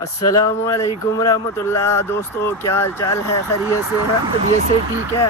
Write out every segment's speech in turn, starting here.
السلام علیکم ورحمۃ اللہ۔ دوستو کیا حال چال ہے؟ خیریت سے ہیں؟ طبیعت سے ٹھیک ہے؟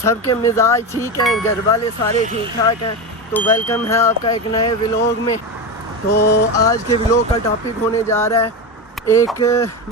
سب کے مزاج ٹھیک ہیں؟ گھر والے سارے ٹھیک ٹھاک ہیں؟ تو ویلکم ہے آپ کا ایک نئے ولاگ میں۔ تو آج کے ولاگ کا ٹاپک ہونے جا رہا ہے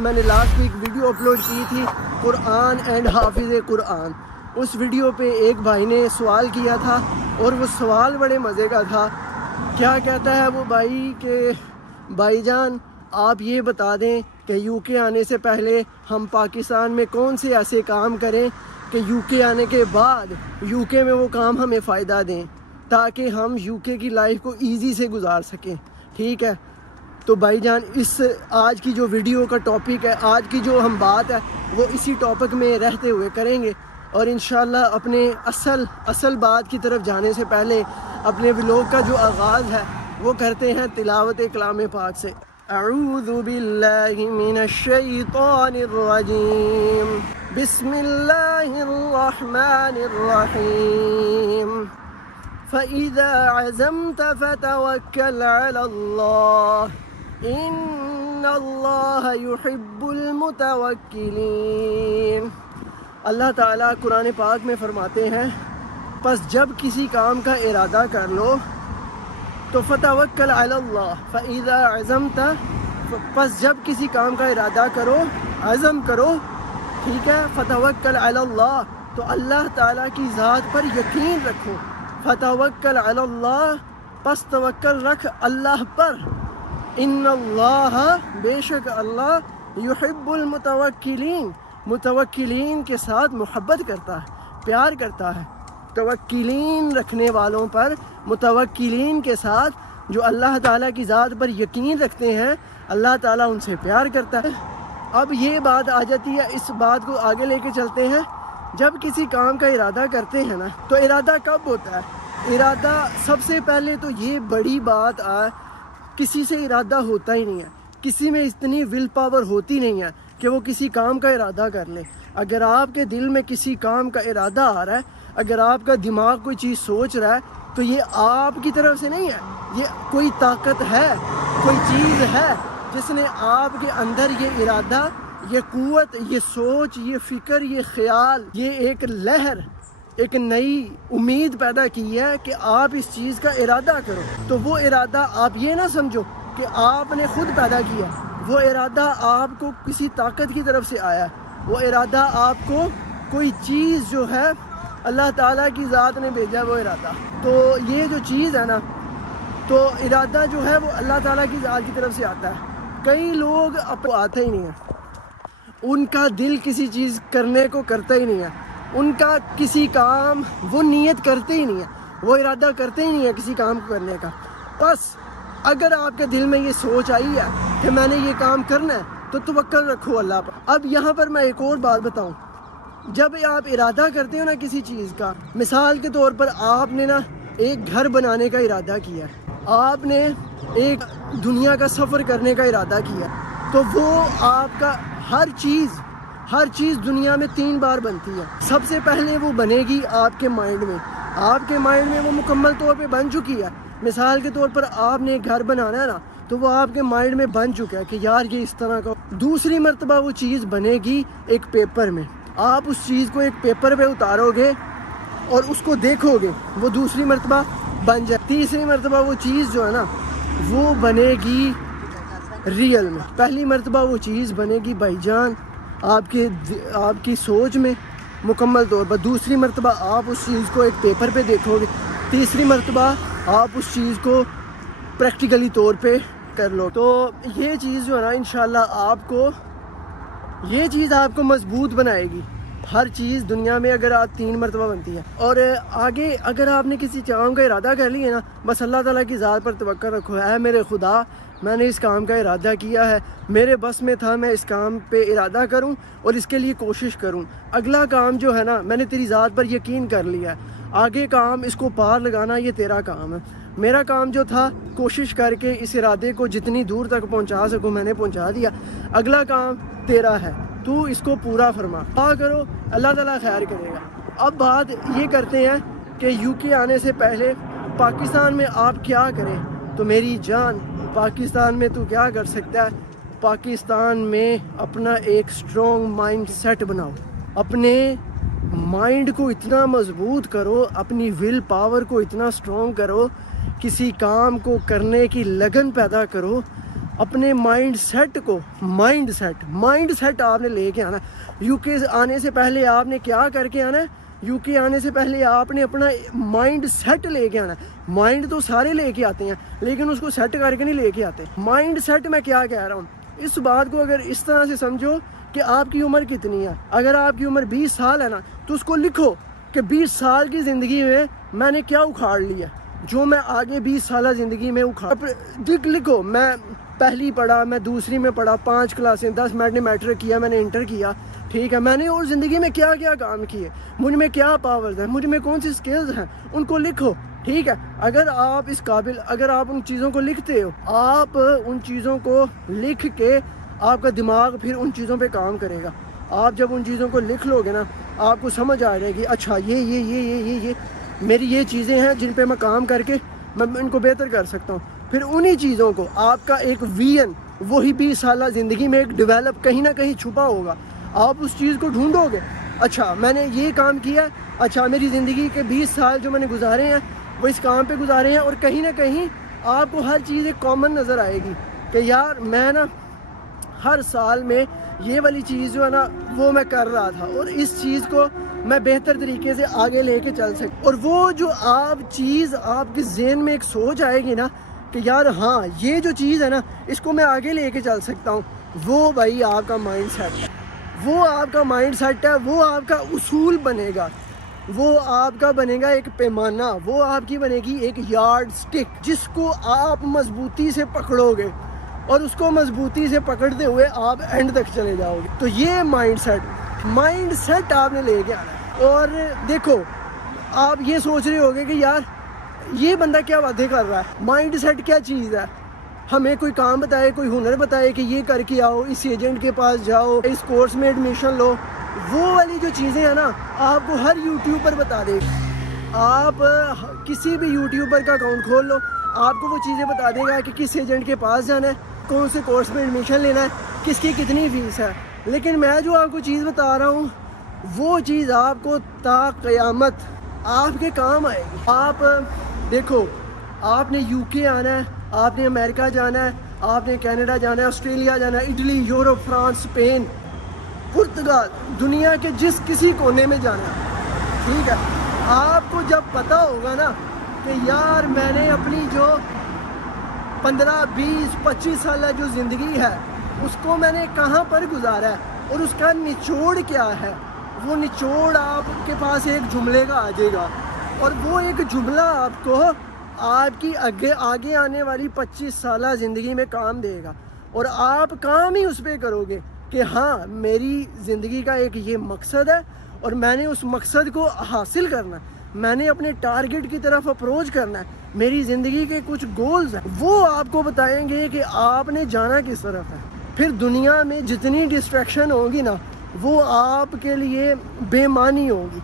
میں نے لاسٹ ویک ویڈیو اپلوڈ کی تھی، قرآن اینڈ حافظ قرآن۔ اس ویڈیو پہ ایک بھائی نے سوال کیا تھا اور وہ سوال بڑے مزے کا تھا۔ کیا کہتا ہے وہ بھائی کہ بھائی جان آپ یہ بتا دیں کہ یو کے آنے سے پہلے ہم پاکستان میں کون سے ایسے کام کریں کہ یو کے آنے کے بعد یو کے میں وہ کام ہمیں فائدہ دیں، تاکہ ہم یو کے کی لائف کو ایزی سے گزار سکیں۔ ٹھیک ہے، تو بھائی جان اس آج کی جو ویڈیو کا ٹاپک ہے، آج کی جو ہم بات ہے وہ اسی ٹاپک میں رہتے ہوئے کریں گے، اور انشاءاللہ اپنے اصل بات کی طرف جانے سے پہلے اپنے ولاگ کا جو آغاز ہے وہ کرتے ہیں تلاوت کلام پاک سے۔ اعوذ باللہ من الشیطان الرجیم، بسم اللہ الرحمن الرحیم، فَإِذَا عَزَمْتَ فَتَوَكَّلْ عَلَى اللَّهِ إِنَّ اللَّهَ يُحِبُّ الْمُتَوَكِّلِينَ۔ اللہ تعالیٰ قرآن پاک میں فرماتے ہیں، پس جب کسی کام کا ارادہ کر لو تو فتوکل علی اللہ، فَإِذَا عَزَمْتَ، پس جب کسی کام کا ارادہ کرو، عزم کرو، ٹھیک ہے، فتوکل علی اللہ، تو اللہ تعالیٰ کی ذات پر یقین رکھو۔ فتوکل علی اللہ، پس توکل رکھ اللہ پر۔ ان اللہ، بے شک اللہ، یحب المتوکلین، متوکلین کے ساتھ محبت کرتا ہے، پیار کرتا ہے۔ توکلین رکھنے والوں پر، متوکلین کے ساتھ جو اللہ تعالیٰ کی ذات پر یقین رکھتے ہیں، اللہ تعالیٰ ان سے پیار کرتا ہے۔ اب یہ بات آ جاتی ہے، اس بات کو آگے لے کے چلتے ہیں۔ جب کسی کام کا ارادہ کرتے ہیں نا، تو ارادہ کب ہوتا ہے؟ ارادہ سب سے پہلے تو یہ بڑی بات ہے، کسی سے ارادہ ہوتا ہی نہیں ہے، کسی میں اتنی ول پاور ہوتی نہیں ہے کہ وہ کسی کام کا ارادہ کر لے۔ اگر آپ کے دل میں کسی کام کا ارادہ آ رہا ہے، اگر آپ کا دماغ کوئی چیز سوچ رہا ہے، تو یہ آپ کی طرف سے نہیں ہے، یہ کوئی طاقت ہے، کوئی چیز ہے جس نے آپ کے اندر یہ ارادہ، یہ قوت، یہ سوچ، یہ فکر، یہ خیال، یہ ایک لہر، ایک نئی امید پیدا کی ہے کہ آپ اس چیز کا ارادہ کرو۔ تو وہ ارادہ آپ یہ نہ سمجھو کہ آپ نے خود پیدا کیا، وہ ارادہ آپ کو کسی طاقت کی طرف سے آیا ہے، وہ ارادہ آپ کو کوئی چیز جو ہے اللہ تعالیٰ کی ذات نے بھیجا، وہ ارادہ۔ تو یہ جو چیز ہے نا، تو ارادہ جو ہے وہ اللہ تعالیٰ کی ذات کی طرف سے آتا ہے۔ کئی لوگ آتے ہی نہیں ہیں، ان کا دل کسی چیز کرنے کو کرتا ہی نہیں ہے، ان کا کسی کام وہ نیت کرتے ہی نہیں ہے، وہ ارادہ کرتے ہی نہیں ہے کسی کام کو کرنے کا۔ بس اگر آپ کے دل میں یہ سوچ آئی ہے کہ میں نے یہ کام کرنا ہے، تو توکل رکھو اللہ پر۔ اب یہاں پر میں ایک اور بات بتاؤں، جب آپ ارادہ کرتے ہو نا کسی چیز کا، مثال کے طور پر آپ نے نا ایک گھر بنانے کا ارادہ کیا ہے، آپ نے ایک دنیا کا سفر کرنے کا ارادہ کیا، تو وہ آپ کا ہر چیز دنیا میں 3 بار بنتی ہے۔ سب سے پہلے وہ بنے گی آپ کے مائنڈ میں، آپ کے مائنڈ میں وہ مکمل طور پہ بن چکی ہے۔ مثال کے طور پر آپ نے ایک گھر بنانا ہے نا، تو وہ آپ کے مائنڈ میں بن چکا ہے کہ یار یہ اس طرح کا۔ دوسری مرتبہ وہ چیز بنے گی ایک پیپر میں، آپ اس چیز کو ایک پیپر پہ اتارو گے اور اس کو دیکھو گے، وہ دوسری مرتبہ بن جائے۔ تیسری مرتبہ وہ چیز جو ہے نا وہ بنے گی ریئل میں۔ پہلی مرتبہ وہ چیز بنے گی بھائی جان آپ کی سوچ میں مکمل طور پر، دوسری مرتبہ آپ اس چیز کو ایک پیپر پہ دیکھو گے، تیسری مرتبہ آپ اس چیز کو پریکٹیکلی طور پہ کر لو۔ تو یہ چیز جو ہے نا انشاءاللہ یہ چیز آپ کو مضبوط بنائے گی۔ ہر چیز دنیا میں اگر آپ 3 مرتبہ بنتی ہے، اور آگے اگر آپ نے کسی کام کا ارادہ کر لیا نا، بس اللہ تعالیٰ کی ذات پر توکل رکھو۔ اے میرے خدا، میں نے اس کام کا ارادہ کیا ہے، میرے بس میں تھا میں اس کام پہ ارادہ کروں اور اس کے لیے کوشش کروں۔ اگلا کام جو ہے نا میں نے تیری ذات پر یقین کر لیا ہے، آگے کام اس کو پار لگانا یہ تیرا کام ہے۔ میرا کام جو تھا کوشش کر کے اس ارادے کو جتنی دور تک پہنچا سکوں میں نے پہنچا دیا، اگلا کام تیرا ہے، تو اس کو پورا فرما۔ دعا کرو، اللہ تعالیٰ خیر کرے گا۔ اب بات یہ کرتے ہیں کہ یو کے آنے سے پہلے پاکستان میں آپ کیا کریں۔ تو میری جان، پاکستان میں تو کیا کر سکتا ہے؟ پاکستان میں اپنا ایک سٹرونگ مائنڈ سیٹ بناؤ، اپنے مائنڈ کو اتنا مضبوط کرو، اپنی ول پاور کو اتنا سٹرونگ کرو، کسی کام کو کرنے کی لگن پیدا کرو، اپنے مائنڈ سیٹ آپ نے لے کے آنا ہے۔ یو کے آنے سے پہلے آپ نے کیا کر کے آنا ہے؟ یو کے آنے سے پہلے آپ نے اپنا مائنڈ سیٹ لے کے آنا ہے۔ مائنڈ تو سارے لے کے آتے ہیں لیکن اس کو سیٹ کر کے نہیں لے کے آتے۔ مائنڈ سیٹ میں کیا کہہ رہا ہوں، اس بات کو اگر اس طرح سے سمجھو کہ آپ کی عمر کتنی ہے، اگر آپ کی عمر 20 سال ہے نا تو اس کو لکھو کہ 20 سال کی زندگی میں نے کیا اکھاڑ لیا، جو میں آگے 20 سالہ زندگی میں لکھو، میں پہلی پڑھا، میں دوسری میں پڑھا، 5 کلاسیں، 10 منٹ نے میٹرک کیا، میں نے انٹر کیا، ٹھیک ہے، میں نے اور زندگی میں کیا کیا کام کیے، مجھ میں کیا پاورز ہیں، مجھ میں کون سی سکلز ہیں، ان کو لکھو، ٹھیک ہے۔ اگر آپ اس قابل، اگر آپ ان چیزوں کو لکھتے ہو، آپ ان چیزوں کو لکھ کے آپ کا دماغ پھر ان چیزوں پہ کام کرے گا۔ آپ جب ان چیزوں کو لکھ لو گے نا، آپ کو سمجھ آ جائے گی، اچھا یہ میری یہ چیزیں ہیں جن پہ میں کام کر کے میں ان کو بہتر کر سکتا ہوں۔ پھر انہی چیزوں کو آپ کا ایک ویژن، وہی 20 سالہ زندگی میں ایک ڈیولپ کہیں نہ کہیں چھپا ہوگا، آپ اس چیز کو ڈھونڈو گے، اچھا میں نے یہ کام کیا ہے، اچھا میری زندگی کے 20 سال جو میں نے گزارے ہیں وہ اس کام پہ گزارے ہیں، اور کہیں نہ کہیں آپ کو ہر چیز ایک کامن نظر آئے گی کہ یار میں نا ہر سال میں یہ والی چیز جو ہے نا وہ میں کر رہا تھا، اور اس چیز کو میں بہتر طریقے سے آگے لے کے چل سکتا۔ اور وہ جو آپ چیز آپ کے ذہن میں ایک سوچ آئے گی نا کہ یار ہاں یہ جو چیز ہے نا اس کو میں آگے لے کے چل سکتا ہوں، وہ بھائی آپ کا مائنڈ سیٹ ہے، وہ آپ کا مائنڈ سیٹ ہے، وہ آپ کا اصول بنے گا، وہ آپ کا بنے گا ایک پیمانہ، وہ آپ کی بنے گی ایک یارڈ سٹک جس کو آپ مضبوطی سے پکڑو گے، اور اس کو مضبوطی سے پکڑتے ہوئے آپ اینڈ تک چلے جاؤ گے۔ تو یہ مائنڈ سیٹ آپ نے لے کے آنا ہے۔ اور دیکھو آپ یہ سوچ رہے ہوگے کہ یار یہ بندہ کیا باتیں کر رہا ہے، مائنڈ سیٹ کیا چیز ہے، ہمیں کوئی کام بتائے، کوئی ہنر بتائے کہ یہ کر کے آؤ، اس ایجنٹ کے پاس جاؤ، اس کورس میں ایڈمیشن لو، وہ والی جو چیزیں ہیں نا آپ کو ہر یوٹیوبر بتا دے گا۔ آپ کسی بھی یوٹیوبر کا اکاؤنٹ کھول لو، آپ کو وہ چیزیں بتا دے گا کہ کس ایجنٹ کے پاس جانا ہے، کون سے کورس میں ایڈمیشن لینا ہے، کس کی کتنی فیس ہے۔ لیکن میں جو آپ کو چیز بتا رہا ہوں وہ چیز آپ کو تا قیامت آپ کے کام آئے گی۔ آپ دیکھو، آپ نے یو کے آنا ہے، آپ نے امریکہ جانا ہے، آپ نے کینیڈا جانا ہے، آسٹریلیا جانا ہے، Italy, Europe, France, Spain, Portugal, دنیا کے جس کسی کونے میں جانا ہے، ٹھیک ہے۔ آپ کو جب پتہ ہوگا نا کہ یار میں نے اپنی جو 15، 20، 25 سالہ جو زندگی ہے اس کو میں نے کہاں پر گزارا ہے اور اس کا نچوڑ کیا ہے، وہ نچوڑ آپ کے پاس ایک جملے کا آ جائے گا، اور وہ ایک جملہ آپ کو آپ کی آگے آنے والی 25 سالہ زندگی میں کام دے گا، اور آپ کام ہی اس پہ کرو گے کہ ہاں میری زندگی کا ایک یہ مقصد ہے اور میں نے اس مقصد کو حاصل کرنا ہے، میں نے اپنے ٹارگٹ کی طرف اپروچ کرنا ہے، میری زندگی کے کچھ گولز ہیں، وہ آپ کو بتائیں گے کہ آپ نے جانا کس طرف ہے۔ پھر دنیا میں جتنی ڈسٹریکشن ہوگی نا وہ آپ کے لیے بے معنی ہوگی۔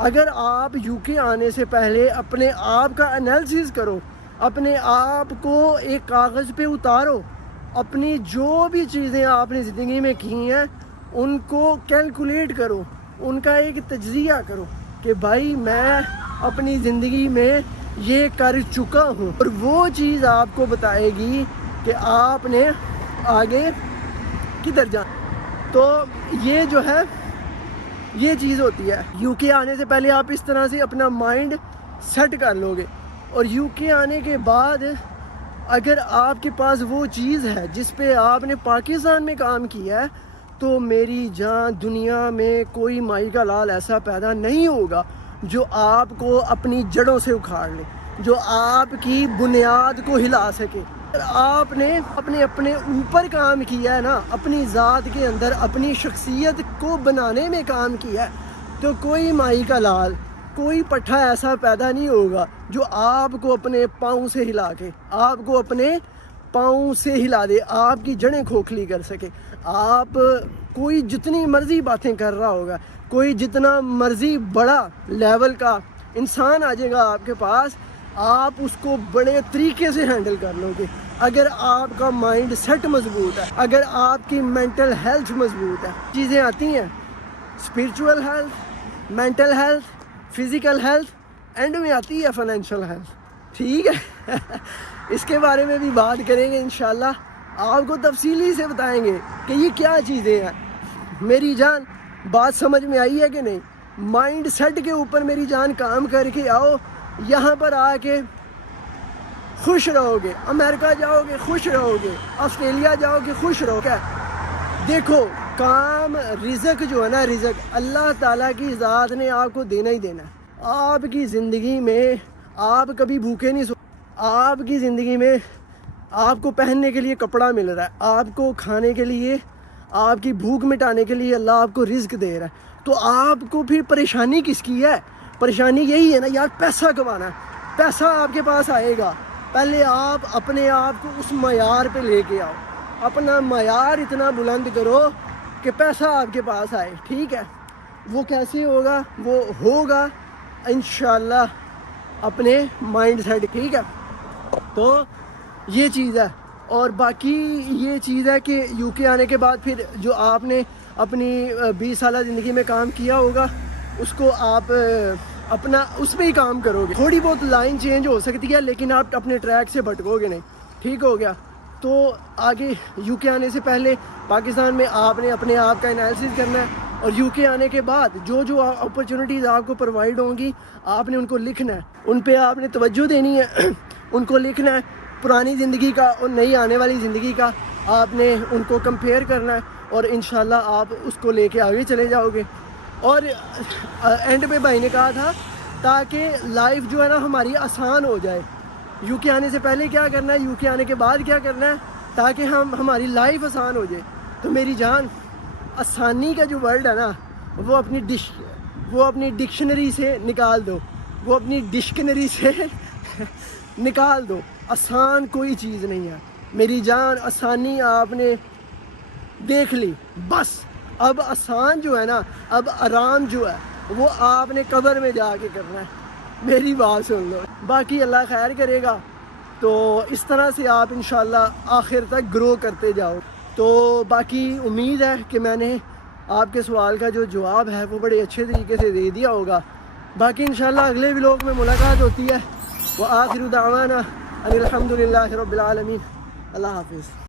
اگر آپ یو کے آنے سے پہلے اپنے آپ کا انالیسس کرو، اپنے آپ کو ایک کاغذ پہ اتارو، اپنی جو بھی چیزیں آپ نے زندگی میں کی ہیں ان کو کیلکولیٹ کرو، ان کا ایک تجزیہ کرو کہ بھائی میں اپنی زندگی میں یہ کر چکا ہوں، اور وہ چیز آپ کو بتائے گی کہ آپ نے آگے کدھر جانا۔ تو یہ جو ہے یہ چیز ہوتی ہے، یو کے آنے سے پہلے آپ اس طرح سے اپنا مائنڈ سیٹ کر لو گے، اور یو کے آنے کے بعد اگر آپ کے پاس وہ چیز ہے جس پہ آپ نے پاکستان میں کام کیا ہے تو میری جان دنیا میں کوئی مائی کا لال ایسا پیدا نہیں ہوگا جو آپ کو اپنی جڑوں سے اکھاڑ لے، جو آپ کی بنیاد کو ہلا سکے۔ اگر آپ نے اپنے اوپر کام کیا ہے نا، اپنی ذات کے اندر اپنی شخصیت کو بنانے میں کام کیا ہے، تو کوئی مائی کا لال، کوئی پٹھا ایسا پیدا نہیں ہوگا جو آپ کو اپنے پاؤں سے ہلا کے، آپ کو اپنے پاؤں سے ہلا دے، آپ کی جڑیں کھوکھلی کر سکے۔ آپ کوئی جتنی مرضی باتیں کر رہا ہوگا، کوئی جتنا مرضی بڑا لیول کا انسان آ جائے گا آپ کے پاس، آپ اس کو بڑے طریقے سے ہینڈل کر لو گے، اگر آپ کا مائنڈ سیٹ مضبوط ہے، اگر آپ کی مینٹل ہیلتھ مضبوط ہے، چیزیں آتی ہیں spiritual health, mental health, physical health, and میں آتی ہے فائنینشیل ہیلتھ. ٹھیک ہے اس کے بارے میں بھی بات کریں گے انشاءاللہ، آپ کو تفصیلی سے بتائیں گے کہ یہ کیا چیزیں ہیں. میری جان بات سمجھ میں آئی ہے کہ نہیں؟ مائنڈ سیٹ کے اوپر میری جان کام کر کے آؤ، یہاں پر آ کے خوش رہو گے. امریکہ جاؤ گے خوش رہو گے، آسٹریلیا جاؤ گے خوش رہو گے. دیکھو کام رزق جو ہے نا، رزق اللہ تعالیٰ کی ذات نے آپ کو دینا ہی دینا ہے. آپ کی زندگی میں آپ کبھی بھوکے نہیں سو، آپ کی زندگی میں آپ کو پہننے کے لیے کپڑا مل رہا ہے، آپ کو کھانے کے لیے، آپ کی بھوک مٹانے کے لیے اللہ آپ کو رزق دے رہا ہے. تو آپ کو پھر پریشانی کس کی ہے؟ پریشانی یہی ہے نا یار، پیسہ کمانا ہے. پیسہ آپ کے پاس آئے گا، پہلے آپ اپنے آپ کو اس معیار پہ لے کے آؤ، اپنا معیار اتنا بلند کرو کہ پیسہ آپ کے پاس آئے. ٹھیک ہے، وہ کیسے ہوگا؟ وہ ہوگا انشاءاللہ اپنے مائنڈ سیٹ. ٹھیک ہے، تو یہ چیز ہے. اور باقی یہ چیز ہے کہ یو کے آنے کے بعد پھر جو آپ نے اپنی 20 سالہ زندگی میں کام کیا ہوگا اس کو آپ اپنا اس پہ ہی کام کرو گے. تھوڑی بہت لائن چینج ہو سکتی ہے لیکن آپ اپنے ٹریک سے بھٹکو گے نہیں. ٹھیک ہو گیا؟ تو آگے یو کے آنے سے پہلے پاکستان میں آپ نے اپنے آپ کا انالیسس کرنا ہے، اور یو کے آنے کے بعد جو اپرچونیٹیز آپ کو پرووائڈ ہوں گی آپ نے ان کو لکھنا ہے، ان پہ آپ نے توجہ دینی ہے ان کو لکھنا ہے. پرانی زندگی کا اور نئی آنے والی زندگی کا آپ نے ان کو کمپیئر کرنا ہے، اور انشاءاللہ آپ اس کو لے کے آگے چلے جاؤ گے. اور اینڈ پہ بھائی نے کہا تھا تاکہ لائف جو ہے نا ہماری آسان ہو جائے. یو کے آنے سے پہلے کیا کرنا ہے، یو کے آنے کے بعد کیا کرنا ہے، تاکہ ہماری لائف آسان ہو جائے. تو میری جان آسانی کا جو ورڈ ہے نا وہ اپنی ڈکشنری سے نکال دو، وہ اپنی ڈکشنری سے نکال دو. آسان کوئی چیز نہیں ہے میری جان. آسانی آپ نے دیکھ لی بس. اب آسان جو ہے نا، اب آرام جو ہے وہ آپ نے قبر میں جا کے کرنا ہے. میری بات سن لو، باقی اللہ خیر کرے گا. تو اس طرح سے آپ انشاءاللہ آخر تک گرو کرتے جاؤ. تو باقی امید ہے کہ میں نے آپ کے سوال کا جو جواب ہے وہ بڑے اچھے طریقے سے دے دیا ہوگا. باقی انشاءاللہ اگلے ولاگ میں ملاقات ہوتی ہے. وآخر دعوانا ان الحمد للہ رب العالمین. اللہ حافظ.